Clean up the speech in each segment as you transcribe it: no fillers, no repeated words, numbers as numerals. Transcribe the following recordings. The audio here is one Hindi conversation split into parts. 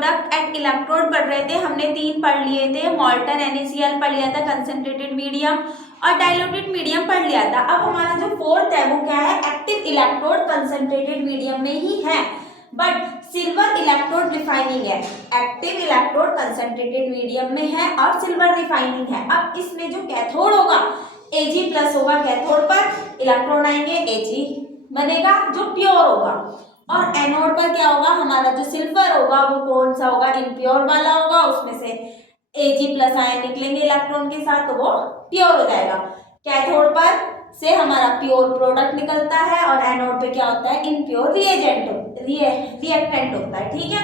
प्रोडक्ट एट इलेक्ट्रोड पढ़ रहे थे, हमने 3 पढ़ लिए थे, मॉल्टन NaCl पढ़ लिया था, कंसंट्रेटेड मीडियम और डाइल्यूटेड मीडियम पढ़ लिया था। अब हमारा जो फोर्थ है वो क्या है, एक्टिव इलेक्ट्रोड कंसंट्रेटेड मीडियम में ही है, बट सिल्वर इलेक्ट्रोड रिफाइनिंग है। एक्टिव इलेक्ट्रोड कंसंट्रेटेड मीडियम में है और सिल्वर रिफाइनिंग है। अब इसमें जो कैथोड होगा Ag+ होगा, कैथोड पर इलेक्ट्रॉन आएंगे, Ag बनेगा जो प्योर होगा, और एनोड पर क्या होगा, हमारा जो सिल्वर होगा वो कौन सा होगा, इम्प्योर वाला होगा, उसमें से Ag+ आयन निकलेंगे इलेक्ट्रॉन के साथ, तो वो प्योर हो जाएगा। कैथोड पर से हमारा प्योर प्रोडक्ट निकलता है और एनोड पे क्या होता है, इम्प्योर रिएक्टेंट होता है। ठीक है,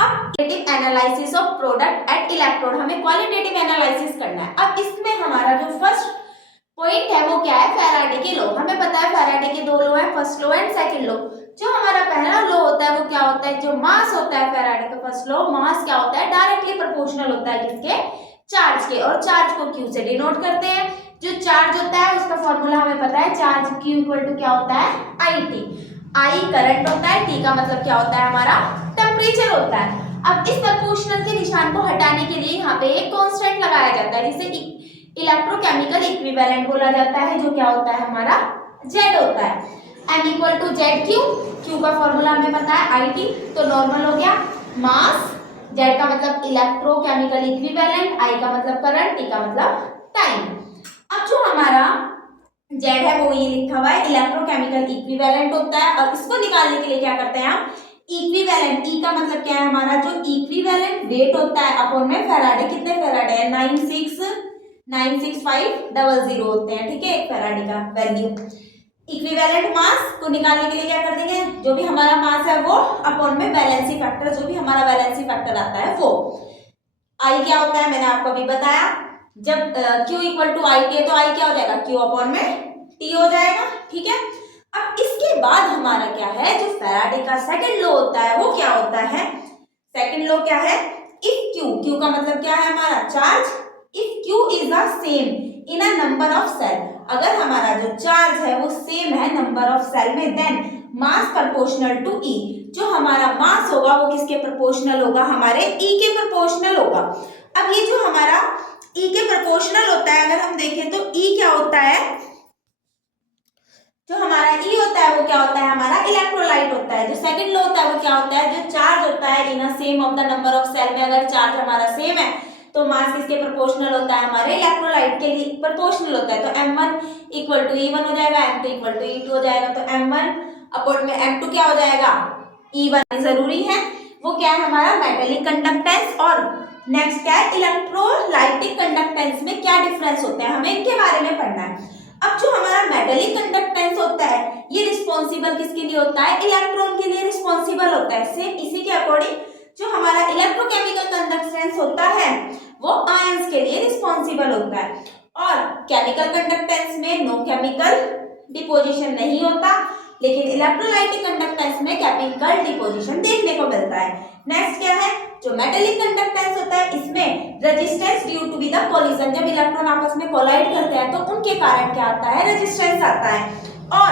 अब qualitative analysis of product at electrode, हमें क्वालिटेटिव एनालिसिस करना है। अब इसमें हमारा जो फर्स्ट पॉइंट है वो क्या है, फैराडे के लॉ। हमें पता है फैराडे के 2 लॉ है, first law and second law. जो हमारा पहला लॉ होता है वो क्या होता है, जो मास होता है फैराडे का फर्स्ट लॉ, मास क्या होता है, डायरेक्टली प्रोपोर्शनल होता है किसके, चार्ज के, और चार्ज को Q से डिनोट करते हैं। जो चार्ज होता है उसका फॉर्मूला हमें पता है, चार्ज Q इक्वल टू क्या होता है, IT। I करंट होता है, T का मतलब क्या होता है, हमारा टेम्परेचर होता है। अब इस प्रोपोर्शनल के निशान को हटाने के लिए यहाँ पे एक कांस्टेंट लगाया जाता है, जिसे इलेक्ट्रोकेमिकल इक्विवेलेंट बोला जाता है, जो क्या होता है, हमारा Z होता है। M equal to ZQ, Q का फॉर्मूला हमें पता है IT, तो नॉर्मल हो गया मास, Z का मतलब इलेक्ट्रोकेमिकल इक्विवेलेंट, I का मतलब करंट, T का मतलब टाइम। अब जो हमारा Z है वो ये लिखा हुआ है, इलेक्ट्रोकेमिकल इक्विवेलेंट होता है, और इसको निकालने के लिए क्या करते हैं हम, इक्विवेलेंट, E का मतलब क्या है, हमारा जो इक्विवेलेंट वेट होता है अपॉन में फैराडे, कितने फैराडे है, 96500 होते हैं। ठीक है, एक फैराडे का वैल्यू। इक्विवेलेंट मास को निकालने के लिए क्या कर देंगे, जो भी हमारा मास है वो अपॉन में वैलेंसी फैक्टर, जो भी हमारा वैलेंसी फैक्टर आता है वो। I क्या होता है, मैंने आपको अभी बताया, जब Q equal to I T है तो I क्या हो जाएगा, Q अपॉन में T हो जाएगा। ठीक है, अब इसके बाद हमारा क्या है, जो फैराडे का सेकंड लॉ होता है वो क्या होता है, सेकंड लॉ क्या है, इफ Q का मतलब क्या है, हमारा charge, if Q is the same in a number of cell, अगर हमारा जो चार्ज है वो सेम है नंबर ऑफ सेल में, then mass proportional to E, जो हमारा मास होगा वो किसके प्रोपोर्शनल होगा, हमारे E के प्रोपोर्शनल होगा। अब ये जो हमारा E के प्रोपोर्शनल होता है, अगर हम देखें तो E क्या होता है, जो हमारा E होता है वो क्या होता है, हमारा इलेक्ट्रोलाइट होता है। जो सेकंड लॉ होता है वो क्या होता है, जो चार्ज होता है in a same of the number of cell में, अगर चार्ज हमारा सेम है तो मास किसके प्रोपोर्शनल होता है, हमारे इलेक्ट्रोलाइट के लिए प्रोपोर्शनल होता है। तो M1 इक्वल टू E1 हो जाएगा, M2 इक्वल टू E2 हो जाएगा। तो M1 अपॉन में M2 क्या हो जाएगा, E1 जरूरी है, वो क्या है, हमारा मेटेलिक कंडक्टेंस। और नेक्स्ट क्या है, इलेक्ट्रोलाइटिक कंडक्टेंस में क्या डिफरेंस होते हैं, हमें इनके बारे में पढ़ना है। अब जो हमारा मेटेलिक कंडक्टेंस होता है ये रिस्पॉन्सिबल किसके लिए होता है, इलेक्ट्रॉन के लिए रिस्पॉन्सिबल होता है। सेम इसी के अकॉर्डिंग जो हमारा इलेक्ट्रोकेमिकल कंडक्टेंस होता है वो आयंस के लिए रिस्पॉन्सिबल होता है। और केमिकल कंडक्टेंस में नो केमिकल डिपोजिशन नहीं होता, लेकिन इलेक्ट्रोलाइटिक कंडक्टेंस में केमिकल डिपोजिशन देखने को मिलता है। नेक्स्ट क्या है, जो मेटेलिक कंडक्टेंस होता है इसमें resistance due to be the collision, जब इलेक्ट्रॉन आपस में कोलाइड करते हैं तो उनके कारण क्या आता है, रेजिस्टेंस आता है। और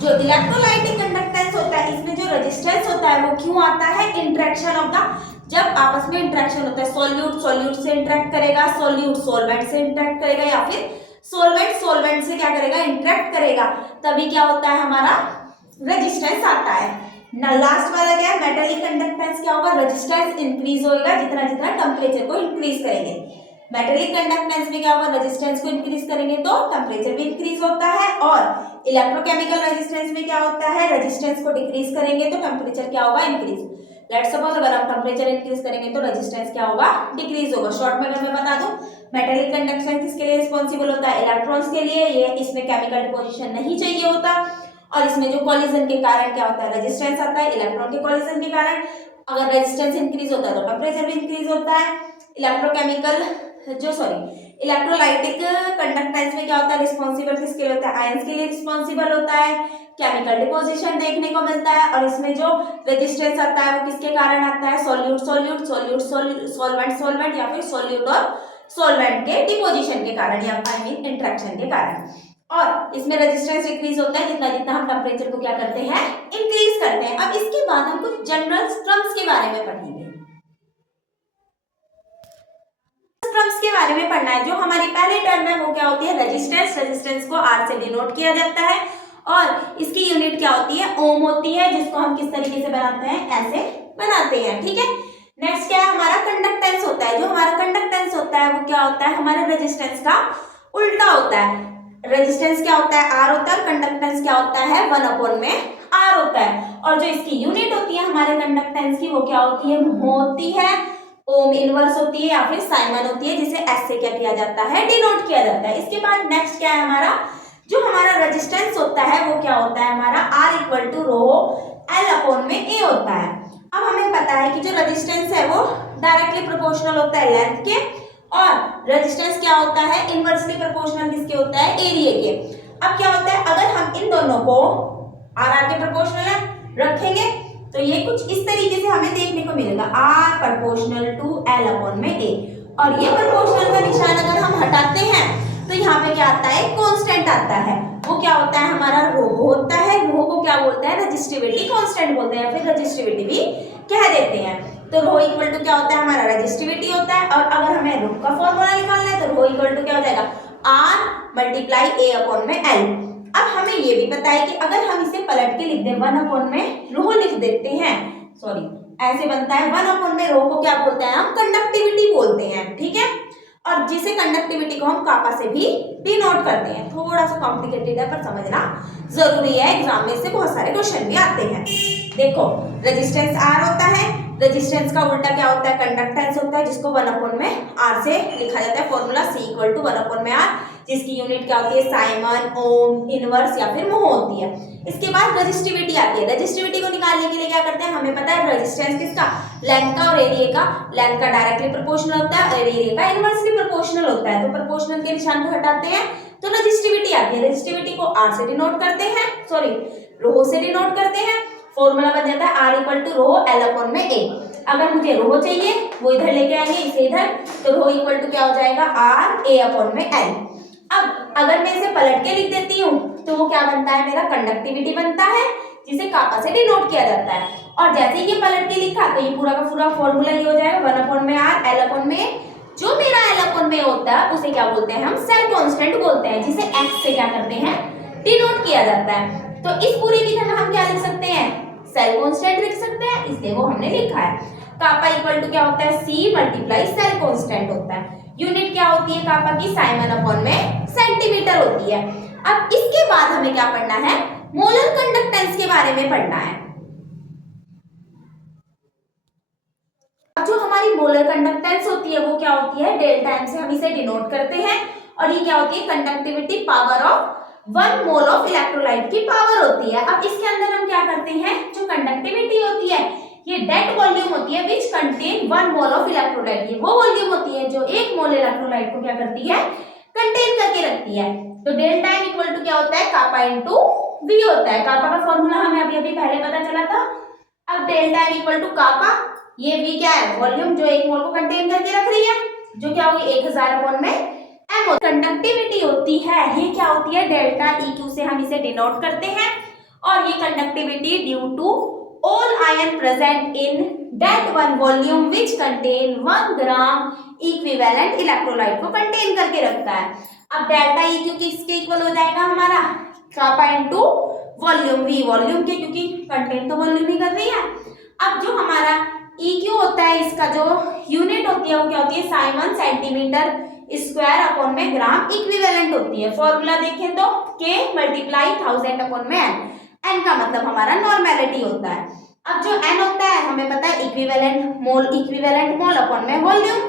जो इलेक्ट्रोलाइटिक कंडक्टेंस होता है इसमें जो रेजिस्टेंस होता है वो क्यों आता है, इंटरेक्शन ऑफ द, जब आपस में इंटरेक्शन होता है, सॉल्यूट सॉल्यूट से इंटरेक्ट करेगा, सॉल्यूट सॉल्वेंट से इंटरेक्ट करेगा, या फिर सॉल्वेंट सॉल्वेंट से क्या करेगा, इंटरेक्ट करेगा, तभी क्या होता है, हमारा रेजिस्टेंस आता है ना। लास्ट वाला क्या है, मेटेलिक कंडक्टेंस क्या होगा, रेजिस्टेंस इंक्रीज होगा जितना जितना टेम्परेचर को इंक्रीज करेंगे। मेटेलिक कंडक्टेंस में क्या होगा, रेजिस्टेंस को इंक्रीज करेंगे तो टेम्परेचर भी इंक्रीज होता है। और इलेक्ट्रोकेमिकल रेजिस्टेंस में क्या होता है, रेजिस्टेंस को डिक्रीज करेंगे तो टेम्परेचर क्या होगा, इंक्रीज। लेट्स सपोज अगर हम टेम्परेचर इंक्रीज करेंगे तो रेजिस्टेंस क्या होगा, डिक्रीज होगा। शॉर्ट में अगर मैं बता दूं, मेटेलिक कंडक्टेंस किसके लिए रिस्पॉन्सिबल होता है, इलेक्ट्रॉन्स के लिए, ये इसमें केमिकल डिपोजिशन नहीं चाहिए होता। और इसमें जो कॉलिजन के कारण क्या होता है, रेजिस्टेंस आता है, इलेक्ट्रॉन के कॉलिजन के कारण अगर रेजिस्टेंस इंक्रीज होता है तो टेम्परेचर भी इंक्रीज होता है। इलेक्ट्रोकेमिकल इलेक्ट्रोलाइटिक कंडक्टेंस में क्या होता है, रिस्पॉन्सिबल किसके लिए होता है, आयंस के लिए रिस्पॉन्सिबल होता है, केमिकल डिपोजिशन देखने को मिलता है। और इसमें जो रेजिस्टेंस आता है वो किसके कारण आता है, solute solute solute solvent solvent या फिर सॉल्यूट और सॉल्वेंट के डिपोजिशन के कारण, या आई मीन इंटरेक्शन के कारण। और इसमें रेजिस्टेंस इंक्रीज होता है जितना जितना हम टेम्परेचर को क्या करते हैं, इंक्रीज करते हैं। अब इसके बाद हम कुछ जनरल टर्म्स के बारे में पढ़ेंगे। करना है, जो हमारी पहली टर्म है वो क्या होती है, रेजिस्टेंस। रेजिस्टेंस को आर से डिनोट किया जाता है और इसकी यूनिट क्या होती है, ओम होती है, जिसको हम किस तरीके से बनाते हैं, ऐसे बनाते हैं। ठीक है, नेक्स्ट क्या है हमारा कंडक्टेंस होता है। जो हमारा कंडक्टेंस होता है वो क्या होता है, हमारे रेजिस्टेंस का उल्टा होता है। रेजिस्टेंस क्या होता है, आर होता है, और कंडक्टेंस क्या होता है, 1 में आर होता है। और जो इसकी यूनिट होती है हमारे कंडक्टेंस की वो क्या होती है, मोह होती है, ओम इनवर्स होती है या फिर साइमन होती है, जिसे एस से क्या किया जाता है, डिनोट किया जाता है। इसके बाद नेक्स्ट क्या है हमारा, जो हमारा रेजिस्टेंस होता है वो क्या होता है हमारा, R equal to rho L upon में ए होता है। अब हमें पता है कि जो रेजिस्टेंस है वो डायरेक्टली प्रोपोर्शनल होता है लेंथ के, और रेजिस्टेंस क्या होता है, इनवर्सली प्रोपोर्शनल किसके होता है, एरिया के। अब क्या होता है, अगर हम इन दोनों को आर के प्रोपोर्शनल है रखेंगे तो ये कुछ इस तरीके से हमें देखने को मिलेगा, R proportional to L upon में ए। और ये प्रोपोर्शनल का निशान अगर हम हटाते हैं तो यहाँ पे क्या आता है, कांस्टेंट आता है। वो क्या होता है हमारा, रो होता है। रो को क्या बोलते हैं, रेजिस्टिविटी कांस्टेंट बोलते हैं या फिर रेजिस्टिविटी भी कह देते हैं। तो रो इक्वल टू क्या होता है हमारा, रेजिस्टिविटी होता है। और अगर हमें रो का फॉर्मूला निकालना है तो रो इक्वल टू क्या हो जाएगा, आर मल्टीप्लाई ए अपॉन में एल। अब हमें ये भी पता है कि अगर हम इसे पलट के लिख दें 1 अपॉन में रो लिख देते हैं, सॉरी ऐसे बनता है 1 अपॉन में रो को क्या बोलते हैं हम, कंडक्टिविटी बोलते हैं। ठीक है, और जिसे कंडक्टिविटी को हम कापा से भी डिनोट करते हैं। थोड़ा सा कॉम्प्लिकेटेड है पर समझना जरूरी है, एग्जाम में से बहुत सारे क्वेश्चन भी आते हैं। देखो रेजिस्टेंस आर होता है, रेजिस्टेंस का उल्टा क्या होता है, कंडक्टेंस होता है, जिसको 1 अपॉन में आर से लिखा जाता है। Formula C equal to 1 upon में आर, जिसकी यूनिट क्या होती है, साइमन, ओम, इनवर्स या फिर मोह होती है। इसके बाद रेजिस्टिविटी आती है। रेजिस्टिविटी को निकालने के लिए क्या करते हैं, हमें पता है रेजिस्टेंस किसका, लेंथ का और एरिया का। लेंथ का डायरेक्टली प्रोपोर्शनल होता है और एरिया का इनवर्सली प्रोपोर्शनल होता है। तो प्रोपोर्शनल के निशान को हटाते हैं तो रेजिस्टिविटी आती है। रेजिस्टिविटी को आर से डिनोट करते हैं, सॉरी रो से डिनोट करते हैं। फॉर्मूला बन जाता है R equal to rho L upon में ए। अगर मुझे रो चाहिए वो इधर लेके आएंगे, इसे इधर, तो रो इक्वल टू क्या हो जाएगा, आर ए अपॉन में एल। अब अगर मैं इसे पलट के लिख देती हूँ तो वो क्या बनता है, मेरा कंडक्टिविटी बनता है, जिसे कापा से डिनोट किया जाता है। और जैसे ही ये पलट के लिखा तो ये पूरा का पूरा फॉर्मूला ये हो जाएगा 1 अपॉन में आर एल अपॉन में, जो मेरा एल अपॉन में होता है उसे क्या बोलते हैं हम, सेल कांस्टेंट बोलते हैं, जिसे एक्स से क्या करते हैं, डिनोट किया जाता है। तो इस पूरी की जगह हम क्या लिख सकते हैं, सेल कांस्टेंट लिख सकते हैं, इसलिए वो हमने लिखा है। कापा इक्वल टू क्या होता है, सी मल्टीप्लाई सेल कांस्टेंट होता है। यूनिट क्या होती है कापा की, साइमन अपॉन में सेंटीमीटर होती है। अब इसके बाद हमें क्या पढ़ना है, मोलर कंडक्टेंस के बारे में पढ़ना है। अब जो हमारी मोलर कंडक्टेंस होती है वो क्या होती है, डेल्टा एम से हम इसे डिनोट करते हैं। और ये क्या होती है, conductivity power of 1 mole of electrolyte की पावर होती है। अब इसके अंदर हम क्या करते हैं, जो कंडक्टिविटी होती है ये डेड वॉल्यूम होती है which contain 1 mole of electrolyte. ये वो वॉल्यूम होती है जो 1 मोल इलेक्ट्रोलाइट को क्या करती है, कंटेन करके रखती है। तो डेल्टा एम इक्वल टू क्या होता है, कापा इनटू वी होता है। कापा का फॉर्मूला हमें अभी अभी पहले पता चला था। अब delta M equal to kappa, ये वी क्या है, वॉल्यूम जो 1 मोल को कंटेन करके रख रही है, जो क्या होगी 1000 अपॉन में एम। कंडक्टिविटी होती है, ये क्या होती है, डेल्टा ई क्यू से हम इसे डिनोट करते हैं। और ये conductivity due to all ion present in that one volume which contain 1 gram equivalent electrolyte को कंटेन करके रखता है। अब डेल्टा ई क्यू किसके इक्वल हो जाएगा हमारा, कापा इनटू वॉल्यूम वी, वॉल्यूम के, क्योंकि कंटेन तो वॉल्यूम ही कर रही है। अब जो हमारा ई क्यू होता है इसका जो यूनिट होती है वो क्या होती है, साइमन सेंटीमीटर स्क्वायर अपॉन में ग्राम इक्विवेलेंट होती है। फॉर्मूला देखें तो के मल्टीप्लाई 1000 अपॉन में एन। एन का मतलब हमारा नॉर्मेलिटी होता है। अब जो एन होता है हमें पता है इक्विवेलेंट मोल अपॉन में वॉल्यूम।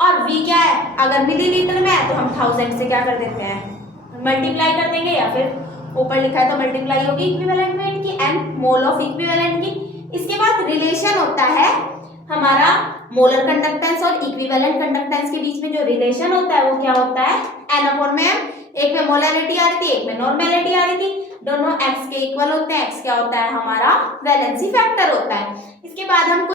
और वी क्या है, अगर मिलीलीटर में है तो हम 1000 से क्या कर देते हैं, मल्टीप्लाई कर देंगे, या फिर ऊपर लिखा है तो मल्टीप्लाई होगी इक्विवेलेंट में इनकी, एन मोल ऑफ इक्विवेलेंट की। इसके बाद रिलेशन होता है हमारा मोलर कंडक्टेंस और इक्विवेलेंट कंडक्टेंस के बीच में जो रिलेशन होता है वो क्या होता है, एन अपॉन में एम। एक में मोलैरिटी आ रही थी, एक में नॉर्मेलिटी आ रही थी, दोनों एक्स के इक्वल होते हैं। एक्स क्या होता है हमारा, वैलेंसी फैक्टर होता है। इसके बाद हम